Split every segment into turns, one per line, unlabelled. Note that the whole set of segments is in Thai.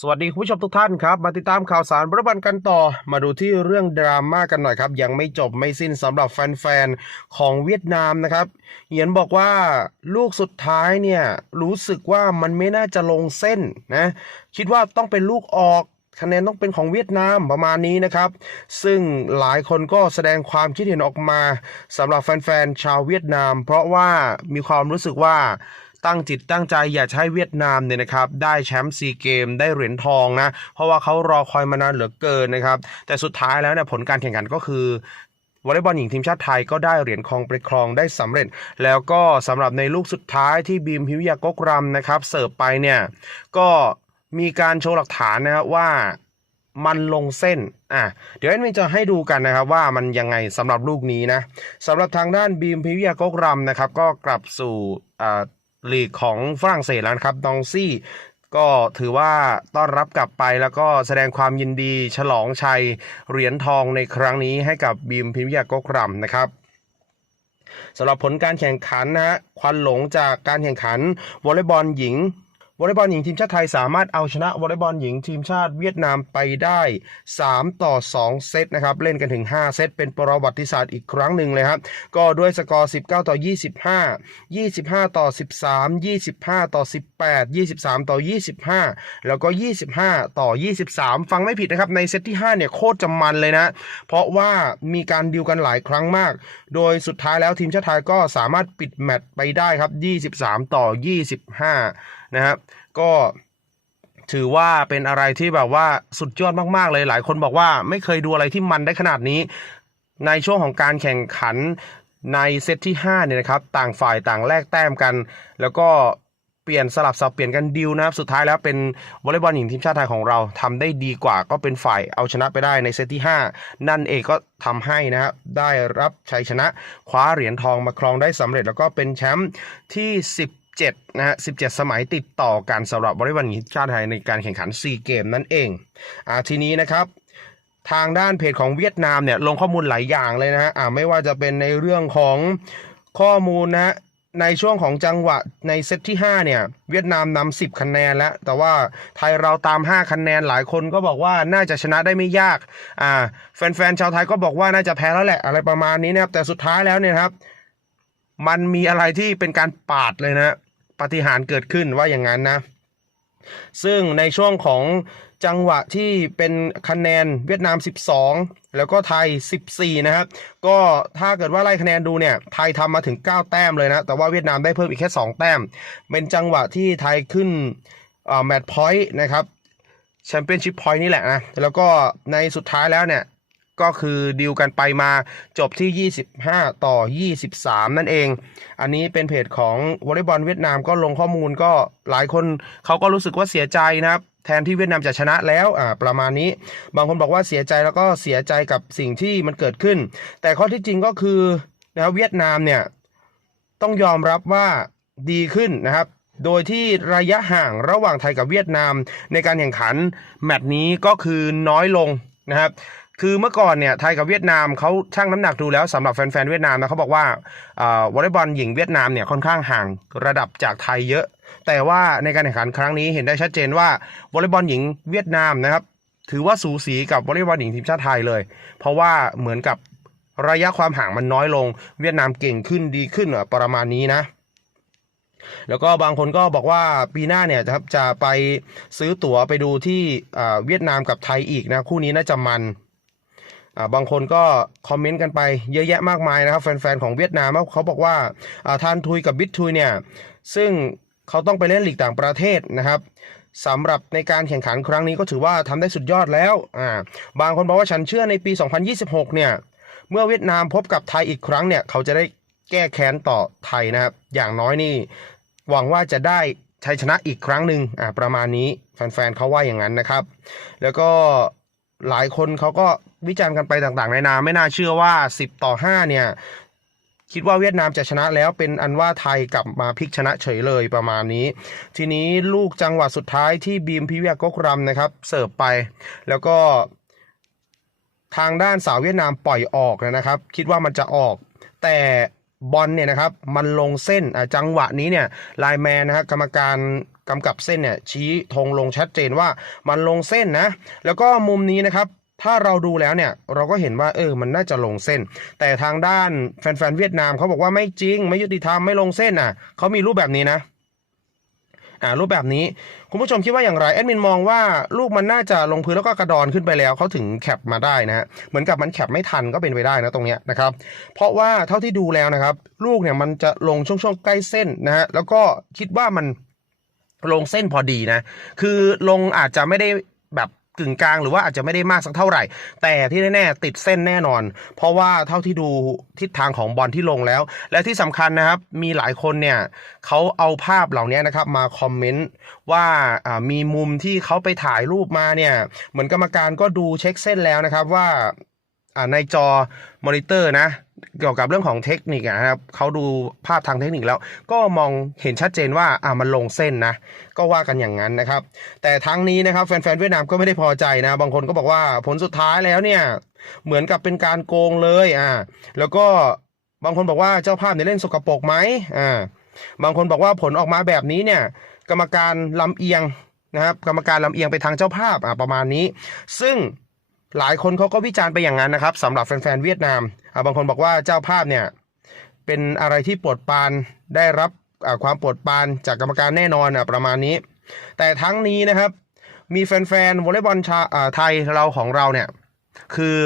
สวัสดีคุณผู้ชมทุกท่านครับ มาติดตามข่าวสารบริบันกันต่อ มาดูที่เรื่องดราม่ากันหน่อยครับ ยังไม่จบไม่สิ้นสำหรับแฟนๆ ของเวียดนามนะครับเหยียนบอกว่าลูกสุดท้ายเนี่ย รู้สึกว่ามันไม่น่าจะลงเส้นนะ คิดว่าต้องเป็นลูกออกคะแนนต้องเป็นของเวียดนามประมาณนี้นะครับ ซึ่งหลายคนก็แสดงความคิดเห็นออกมาสำหรับแฟนๆชาวเวียดนาม เพราะว่ามีความรู้สึกว่า ตั้งจิตตั้งใจอยากจะให้เวียดนามเนี่ยนะครับได้แชมป์ซีเกมได้เหรียญทองนะเพราะว่าเขารอคอยมานานเหลือเกินนะครับแต่สุดท้ายแล้วเนี่ยผลการแข่งขันก็คือวอลเลย์บอลหญิงทีมชาติไทยก็ได้เหรียญทองไปครองได้สำเร็จ แล้วก็สำหรับในลูกสุดท้ายที่บีมพิวิยากกรำนะครับเสิร์ฟไปเนี่ยก็มีการโชว์หลักฐานนะครับว่ามันลงเส้น อะ เดี๋ยวแอดมินจะให้ดูกันนะครับว่ามันยังไงสำหรับลูกนี้นะสำหรับทางด้านบีมพิวิยากกรำนะครับก็กลับสู่อ่า ลีกของฝรั่งเศสแล้วนะครับดองซี่ก็ถือว่าต้อนรับกลับไปแล้วก็แสดงความยินดีฉลองชัยเหรียญทองในครั้งนี้ให้กับบีมพิมพ์ยากกรำนะครับสำหรับผลการแข่งขันนะฮะควันหลงจากการแข่งขันวอลเลย์บอลหญิง วอลเลย์บอลหญิงทีมชาติไทยสามารถเอาชนะวอลเลย์บอลหญิงทีมชาติเวียดนามไปได้ 3 ต่อ 2 เซตนะครับ เล่นกันถึง 5 เซตเป็นประวัติศาสตร์อีกครั้งหนึ่งเลยครับ ก็ด้วยสกอร์ 19 ต่อ 25 25 ต่อ 13 25 ต่อ 18 23 ต่อ 25 แล้วก็ 25 ต่อ 23 ฟังไม่ผิดนะครับ ในเซตที่ 5 เนี่ยโคตรจะมันเลยนะ เพราะว่ามีการดิวกันหลายครั้งมาก โดยสุดท้ายแล้วทีมชาติไทยก็สามารถปิดแมตช์ไปได้ครับ 23 ต่อ 25นะครับก็ถือว่าเป็นอะไรที่แบบว่าสุดยอดมากๆเลยหลายคนบอกว่าไม่เคยดูอะไรที่มันได้ขนาดนี้ ในช่วงของการแข่งขันในเซตที่5เนี่ยนะครับต่างฝ่ายต่างแลกแต้มกัน แล้วก็เปลี่ยนสลับสับเปลี่ยนกันดิวนะครับสุดท้ายแล้วเป็นวอลเลย์บอลหญิงทีมชาติไทยของเราทำได้ดีกว่าก็เป็นฝ่ายเอาชนะไปได้ในเซตที่ 5 นั่นเองก็ทำให้นะครับได้รับชัยชนะคว้าเหรียญทองมาครองได้สำเร็จ แล้วก็เป็นแชมป์ที่ 17 นะฮะ 17 สมัยติดต่อกันสำหรับวอลเลย์บอลหญิงทีมชาติไทยในการแข่งขัน 4 เกมนั่นเองอ่าทีนี้นะครับทางด้านเพจของเวียดนามเนี่ยลงข้อมูลหลายอย่างเลยนะฮะอ่าไม่ว่าจะเป็นในเรื่องของข้อมูลนะฮะในช่วงของจังหวะในเซตที่ 5 เนี่ย เวียดนามนำ10 คะแนนแล้ว แต่ว่าไทยเราตาม 5 คะแนนหลายคนก็บอกว่าน่าจะชนะได้ไม่ยากอ่าแฟนๆชาวไทยก็บอกว่าน่าจะแพ้แล้วแหละอะไรประมาณนี้นะครับแต่สุดท้ายแล้วเนี่ยครับ มันมีอะไรที่เป็นการปาดเลยนะ ปาฏิหารย์เกิดขึ้นว่าอย่างนั้นนะ ซึ่งในช่วงของจังหวะที่เป็นคะแนนเวียดนาม 12 แล้วก็ไทย 14 นะครับ ก็ถ้าเกิดว่าไล่คะแนนดูเนี่ย ไทยทำมาถึง 9 แต้มเลยนะ แต่ว่าเวียดนามได้เพิ่มอีกแค่ 2 แต้ม เป็นจังหวะที่ไทยขึ้นแมตช์พอยต์นะครับแชมเปี้ยนชิพพอยต์นี่แหละนะ แล้วก็ในสุดท้ายแล้วเนี่ย ก็คือดีลกันไปมาจบที่ 25 ต่อ 23 นั่นเอง อันนี้เป็นเพจของวอลเลย์บอลเวียดนามก็ลงข้อมูลก็หลายคนเขาก็รู้สึกว่าเสียใจนะครับ แทนที่เวียดนามจะชนะแล้วอ่าประมาณนี้ บางคนบอกว่าเสียใจแล้วก็เสียใจกับสิ่งที่มันเกิดขึ้น แต่ข้อที่จริงก็คือนะครับเวียดนามเนี่ยต้องยอมรับว่าดีขึ้นนะครับโดยที่ระยะห่างระหว่างไทยกับเวียดนามในการแข่งขันแมตช์นี้ก็คือน้อยลงนะครับ คือเมื่อก่อนเนี่ยไทยกับเวียดนามเขาชั่งน้ำหนักดูแล้วสำหรับแฟนๆเวียดนามนะเขาบอกว่าวอลเลย์บอลหญิงเวียดนามเนี่ยค่อนข้างห่างระดับจากไทยเยอะ แต่ว่าในการแข่งขันครั้งนี้เห็นได้ชัดเจนว่าวอลเลย์บอลหญิงเวียดนามนะครับถือว่าสูสีกับวอลเลย์บอลหญิงทีมชาติไทยเลย เพราะว่าเหมือนกับระยะความห่างมันน้อยลง เวียดนามเก่งขึ้นดีขึ้นประมาณนี้นะ แล้วก็บางคนก็บอกว่าปีหน้าเนี่ยครับจะไปซื้อตั๋วไปดูที่เวียดนามกับไทยอีกนะคู่นี้น่าจะมัน อ่าบางคนก็คอมเมนต์กันไปเยอะแยะมากมายนะครับ แฟนๆของเวียดนามเขาบอกว่าอ่าทานทุยกับบิททุยเนี่ยซึ่งเขาต้องไปเล่นลีกต่างประเทศนะครับสำหรับในการแข่งขันครั้งนี้ก็ถือว่าทำได้สุดยอดแล้วอ่าบางคนบอกว่าฉันเชื่อในปี 2026 เนี่ยเมื่อเวียดนามพบกับไทยอีกครั้งเนี่ยเขาจะได้แก้แค้นต่อไทยนะครับ อย่างน้อยนี่หวังว่าจะได้ชัยชนะอีกครั้งหนึ่งอ่าประมาณนี้แฟนๆเขาว่าอย่างนั้นนะครับ แล้วก็หลายคนเขาก็ วิจารณ์กันไปต่างๆในนาไม่น่าเชื่อว่า 10 ต่อ 5 เนี่ย คิดว่าเวียดนามจะชนะแล้วเป็นอันว่าไทยกลับมาพลิกชนะเฉยเลยประมาณนี้ ทีนี้ลูกจังหวะสุดท้ายที่บีมพิเวียกกรำนะครับ เสิร์ฟไป แล้วก็ ทางด้านสาวเวียดนามปล่อยออกนะครับ คิดว่ามันจะออก แต่บอลเนี่ยนะครับมันลงเส้นจังหวะนี้เนี่ยไลแมนนะครับกรรมการกำกับเส้นเนี่ยชี้ธงลงชัดเจนว่ามันลงเส้นนะ แล้วก็มุมนี้นะครับ ถ้าเราดูแล้วเนี่ยเราก็เห็นว่าเออมันน่าจะลงเส้น แต่ทางด้านแฟนๆเวียดนามเขาบอกว่าไม่จริง ไม่ยุติธรรมไม่ลงเส้นอะเขามีรูปแบบนี้นะอ่ารูปแบบนี้คุณผู้ชมคิดว่าอย่างไรแอดมินมองว่าลูกมันน่าจะลงพื้นแล้วก็กระดอนขึ้นไปแล้วเขาถึงแคปมาได้นะฮะเหมือนกับมันแคปไม่ทันก็เป็นไปได้นะตรงเนี้ยนะครับ เพราะว่าเท่าที่ดูแล้วนะครับ ลูกเนี่ยมันจะลงช่วงๆใกล้เส้นนะฮะแล้วก็คิดว่ามันลงเส้นพอดีนะ คือลงอาจจะไม่ได้แบบ กึ่งกลางหรือว่าอาจจะไม่ได้มากสักเท่าไหร่ แต่ที่แน่ๆติดเส้นแน่นอน เพราะว่าเท่าที่ดูทิศทางของบอลที่ลงแล้ว และที่สำคัญนะครับ มีหลายคนเนี่ยเขาเอาภาพเหล่านี้นะครับมาคอมเมนต์ว่ามีมุมที่เขาไปถ่ายรูปมาเนี่ย เหมือนกรรมการก็ดูเช็คเส้นแล้วนะครับว่าในจอมอนิเตอร์นะ เกี่ยวกับเรื่องของเทคนิคนะครับเขาดูภาพทางเทคนิคแล้ว ก็มองเห็นชัดเจนว่าอ่ามันลงเส้นนะ ก็ว่ากันอย่างนั้นนะครับ แต่ทั้งนี้นะครับแฟนๆเวียดนามก็ไม่ได้พอใจนะ บางคนก็บอกว่าผลสุดท้ายแล้วเนี่ย เหมือนกับเป็นการโกงเลยอ่าแล้วก็บางคนบอกว่าเจ้าภาพเนี่ยเล่นสกปรกไหมอ่าบางคนบอกว่าผลออกมาแบบนี้เนี่ย กรรมการลำเอียงนะครับ กรรมการลำเอียงไปทางเจ้าภาพอ่าประมาณนี้ ซึ่ง หลายคนเขาก็วิจารณ์ไปอย่างนั้นนะครับสำหรับแฟนๆเวียดนามอ่าบางคนบอกว่าเจ้าภาพเนี่ยเป็นอะไรที่ปวดปานได้รับความปวดปานจากกรรมการแน่นอนอะประมาณนี้ แต่ทั้งนี้นะครับ มีแฟนๆวอลเลย์บอลชาไทยเราของเราเนี่ยคือ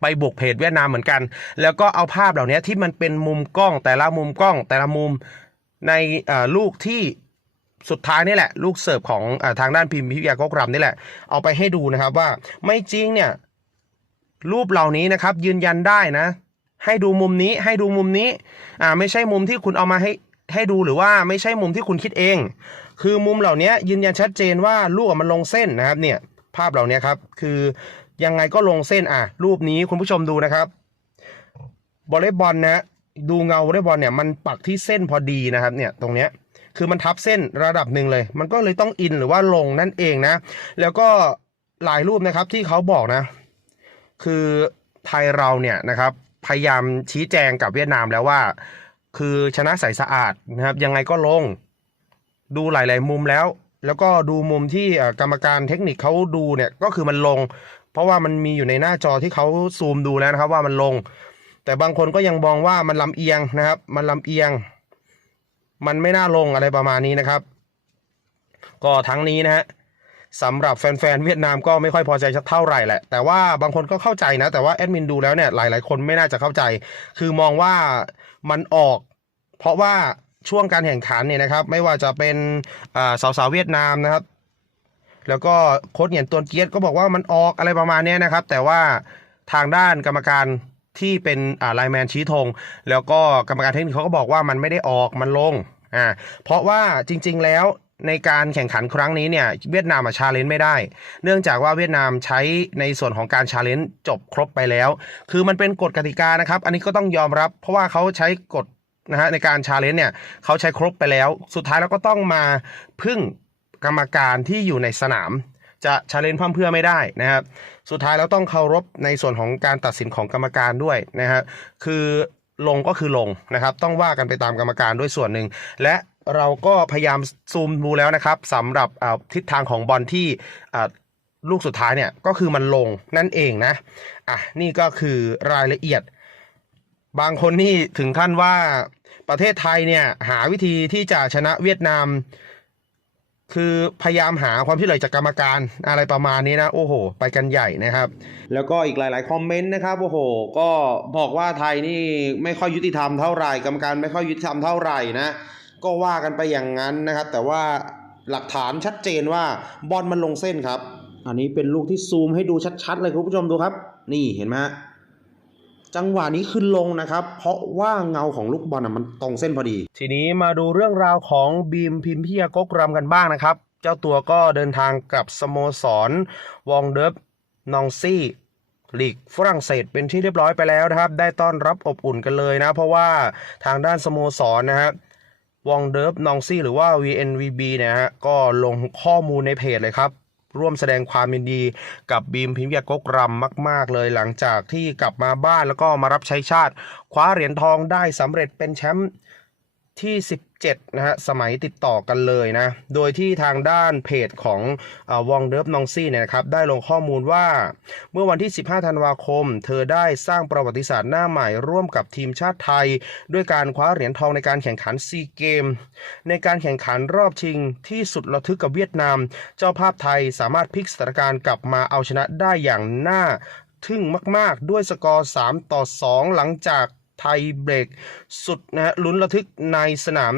ไปบุกเพจเวียดนามเหมือนกัน แล้วก็เอาภาพเหล่านี้ที่มันเป็นมุมกล้องแต่ละมุมกล้องแต่ละมุมในลูกที่ สุดท้ายนี่แหละ ลูกเสิร์ฟของอทางด้านพิมพ์พิทยากกรำนี่แหละ เอาไปให้ดูนะครับว่าไม่จริงเนี่ย รูปเหล่านี้นะครับ ยืนยันได้นะ ให้ดูมุมนี้ให้ดูมุมนี้อ่าไม่ใช่มุมที่คุณเอามาให้ให้ดูหรือว่าไม่ใช่มุมที่คุณคิดเอง คือมุมเหล่านี้ยืนยันชัดเจนว่าลูกมันลงเส้นนะครับ เนี่ย ภาพเหล่านี้ครับ คือยังไงก็ลงเส้นอะ รูปนี้คุณผู้ชมดูนะครับวอลเลย์บอลนะ ดูเงาวอลเลย์บอลเนี่ยมันปักที่เส้นพอดีนะครับ เนี่ยตรงเนี้ย คือมันทับเส้นระดับหนึ่งเลย มันก็เลยต้องอินหรือว่าลงนั่นเองนะ แล้วก็หลายรูปนะครับที่เขาบอกนะ คือไทยเราเนี่ยนะครับพยายามชี้แจงกับเวียดนามแล้วว่า คือชนะใสสะอาดนะครับ ยังไงก็ลง ดูหลาย ๆ มุมแล้ว แล้วก็ดูมุมที่กรรมการเทคนิคเขาดูเนี่ยก็คือมันลง เพราะว่ามันมีอยู่ในหน้าจอที่เขาซูมดูแล้วนะครับว่ามันลง แต่บางคนก็ยังมองว่ามันลำเอียงนะครับ มันลำเอียง มันไม่น่าลงอะไรประมาณนี้นะครับ ก็ทั้งนี้นะฮะสำหรับแฟนๆเวียดนามก็ไม่ค่อยพอใจสักเท่าไหร่แหละ แต่ว่าบางคนก็เข้าใจนะ แต่ว่าแอดมินดูแล้วเนี่ยหลายๆ คนไม่น่าจะเข้าใจ คือมองว่ามันออก เพราะว่าช่วงการแข่งขันเนี่ยนะครับ ไม่ว่าจะเป็นอ่าสาวๆเวียดนามนะครับ แล้วก็โค้ชเหยียนตวนเกียรติก็บอกว่ามันออกอะไรประมาณนี้นะครับ แต่ว่าทางด้านกรรมการ ที่เป็นอ่าไลน์แมนชี้ธงแล้วก็กรรมการเทคนิคเขาก็บอกว่ามันไม่ได้ออกมันลงอ่าเพราะว่าจริง ๆ แล้วในการแข่งขันครั้งนี้เนี่ยเวียดนามชาเลนจ์ไม่ได้ เนื่องจากว่าเวียดนามใช้ในส่วนของการชาเลนจ์จบครบไปแล้ว คือมันเป็นกฎกติกานะครับ อันนี้ก็ต้องยอมรับ เพราะว่าเขาใช้กฎนะฮะในการชาเลนจ์เนี่ยเขาใช้ครบไปแล้ว สุดท้ายแล้วก็ต้องมาพึ่งกรรมการที่อยู่ในสนาม จะชาเลนจ์เพร่ำเพื่อไม่ได้นะครับ สุดท้ายแล้วต้องเคารพในส่วนของการตัดสินของกรรมการด้วยนะฮะคือลงก็คือลงนะครับ ต้องว่ากันไปตามกรรมการด้วยส่วนหนึ่งและเราก็พยายามซูมดูแล้วนะครับสำหรับทิศทางของบอลที่ลูกสุดท้ายเนี่ยก็คือมันลงนั่นเองนะอะนี่ก็คือรายละเอียด บางคนนี่ถึงขั้นว่าประเทศไทยเนี่ยหาวิธีที่จะชนะเวียดนาม คือพยายามหาความช่วยเหลือจากกรรมการอะไรประมาณนี้นะ โอ้โห ไปกันใหญ่นะครับ แล้วก็อีกหลาย ๆ คอมเมนต์นะครับ โอ้โห ก็บอกว่าไทยนี่ไม่ค่อยยุติธรรมเท่าไหร่กรรมการไม่ค่อยยุติธรรมเท่าไหร่นะ ก็ว่ากันไปอย่างนั้นนะครับ แต่ว่าหลักฐานชัดเจนว่าบอลมันลงเส้นครับ อันนี้เป็นลูกที่ซูมให้ดูชัด ๆ เลยคุณผู้ชมดูครับ นี่เห็นไหมฮะ จังหวะนี้ขึ้นลงนะครับ เพราะว่าเงาของลูกบอลมันตรงเส้นพอดี ทีนี้มาดูเรื่องราวของบีมพิมพิยากกรำกันบ้างนะครับ เจ้าตัวก็เดินทางกลับสโมสร วองเดิฟนองซี่ลีกฝรั่งเศสเป็นที่เรียบร้อยไปแล้วนะครับ ได้ต้อนรับอบอุ่นกันเลยนะ เพราะว่าทางด้านสโมสรนะฮะวองเดิฟนองซี่หรือว่า VNVB เนี่ยฮะก็ลงข้อมูลในเพจเลยครับ ร่วมแสดงความยินดีกับบีมพิมพ์ยากกรำมาก ๆ เลยหลังจากที่กลับมาบ้านแล้วก็มารับใช้ชาติ คว้าเหรียญทองได้สำเร็จเป็นแชมป์ ที่ 17 นะฮะ สมัยติดต่อกันเลยนะ โดยที่ทางด้านเพจของอวองเดิฟนองซี่เนี่ยนะครับ ได้ลงข้อมูลว่า เมื่อวันที่ 15 ธันวาคม เธอได้สร้างประวัติศาสตร์หน้าใหม่ร่วมกับทีมชาติไทย ด้วยการคว้าเหรียญทองในการแข่งขันซีเกม ในการแข่งขันรอบชิงที่สุดระทึกกับเวียดนาม เจ้าภาพไทยสามารถพลิกสถานการณ์กลับมาเอาชนะได้อย่างน่าทึ่งมาก ๆ ด้วยสกอร์ 3 ต่อ 2 หลังจาก ไทยเบรกสุดนะฮะลุ้นระทึกในสนาม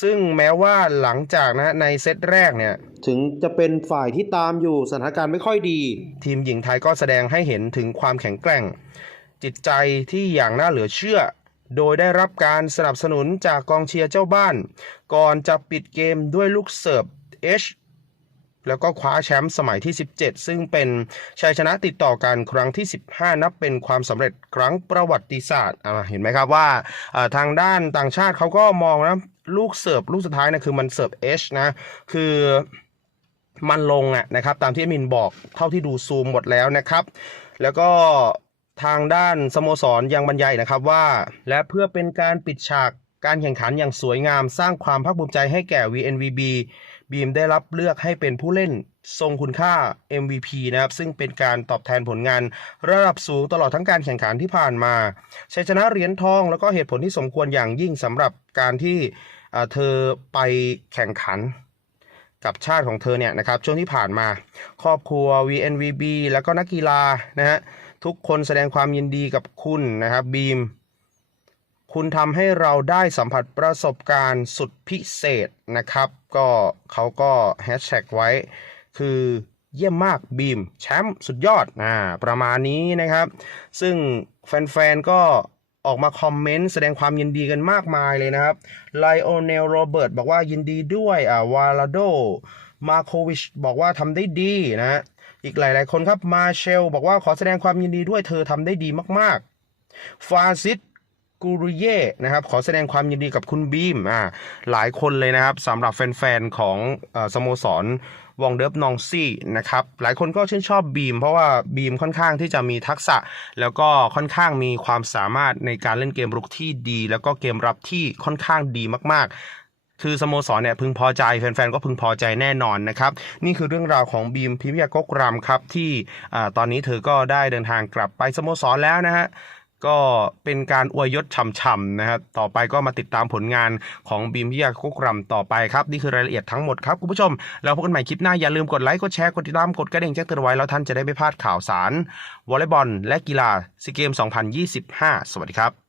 ซึ่งแม้ว่าหลังจากนะในเซตแรกเนี่ย ถึงจะเป็นฝ่ายที่ตามอยู่สถานการณ์ไม่ค่อยดี ทีมหญิงไทยก็แสดงให้เห็นถึงความแข็งแกร่ง จิตใจที่อย่างน่าเหลือเชื่อ โดยได้รับการสนับสนุนจากกองเชียร์เจ้าบ้าน ก่อนจะปิดเกมด้วยลูกเสิร์ฟ H แล้วก็คว้าแชมป์สมัยที่ 17 ซึ่งเป็นชัยชนะติดต่อกันครั้งที่ 15 นับเป็นความสำเร็จครั้งประวัติศาสตร์เห็นไหมครับว่าทางด้านต่างชาติเขาก็มองนะลูกเสิร์ฟลูกสุดท้ายนะคือมันเสิร์ฟ H นะคือมันลงอะนะครับตามที่อดมินบอกเท่าที่ดูซูมหมดแล้วนะครับ แล้วก็ทางด้านสโมสรยังบรรยายนะครับว่า และเพื่อเป็นการปิดฉากการแข่งขันอย่างสวยงามสร้างความภาคภูมิใจให้แก่ VNVB บีมได้รับเลือกให้เป็นผู้เล่นทรงคุณค่า MVP นะครับซึ่งเป็นการตอบแทนผลงานระดับสูงตลอดทั้งการแข่งขันที่ผ่านมาชัยชนะเหรียญทองแล้วก็เหตุผลที่สมควรอย่างยิ่งสำหรับการที่เธอไปแข่งขันกับชาติของเธอเนี่ยนะครับช่วงที่ผ่านมาครอบครัว VNVB แล้วก็นักกีฬานะฮะทุกคนแสดงความยินดีกับคุณนะครับบีม คุณทำให้เราได้สัมผัสประสบการณ์สุดพิเศษนะครับ ก็เขาก็แฮชแท็กไว้ คือเยี่ยมมากบีมแชมป์สุดยอดอ่าประมาณนี้นะครับ ซึ่งแฟนๆ ก็ออกมาคอมเมนต์แสดงความยินดีกันมากมายเลยนะครับไลโอเนลโรเบิร์ตบอกว่ายินดีด้วยอ่าวาลาโดมาโควิชบอกว่าทำได้ดีนะ อีกหลายๆคนครับมาเชลบอกว่าขอแสดงความยินดีด้วยเธอทำได้ดีมากๆฟาซิส กูรุเย่นะครับขอแสดงความยินดีกับคุณบีมอ่าหลายคนเลยนะครับสำหรับแฟนๆของอสโมสรวองเดิฟนองซี่นะครับหลายคนก็ชื่นชอบบีม เพราะว่าบีมค่อนข้างที่จะมีทักษะ แล้วก็ค่อนข้างมีความสามารถในการเล่นเกมรุกที่ดี แล้วก็เกมรับที่ค่อนข้างดีมาก ๆคือสโมสรเนี่ยพึงพอใจแฟนๆก็พึงพอใจแน่นอนนะครับนี่คือเรื่องราวของบีมพิมยากกรำครับที่อ่าตอนนี้เธอก็ได้เดินทางกลับไปสโมสรแล้วนะฮะ ก็เป็นการอวยยศช่ำๆนะครับ ต่อไปก็มาติดตามผลงานของบีมพิยาคุกรำต่อไปครับ นี่คือรายละเอียดทั้งหมดครับ คุณผู้ชม แล้วพบกันใหม่คลิปหน้า อย่าลืมกดไลค์ กดแชร์ กดติดตาม กดกระดิ่งแจ้งเตือนไว้ แล้วท่านจะได้ไม่พลาดข่าวสาร วอลเลย์บอล และกีฬาซีเกม 2025 สวัสดีครับ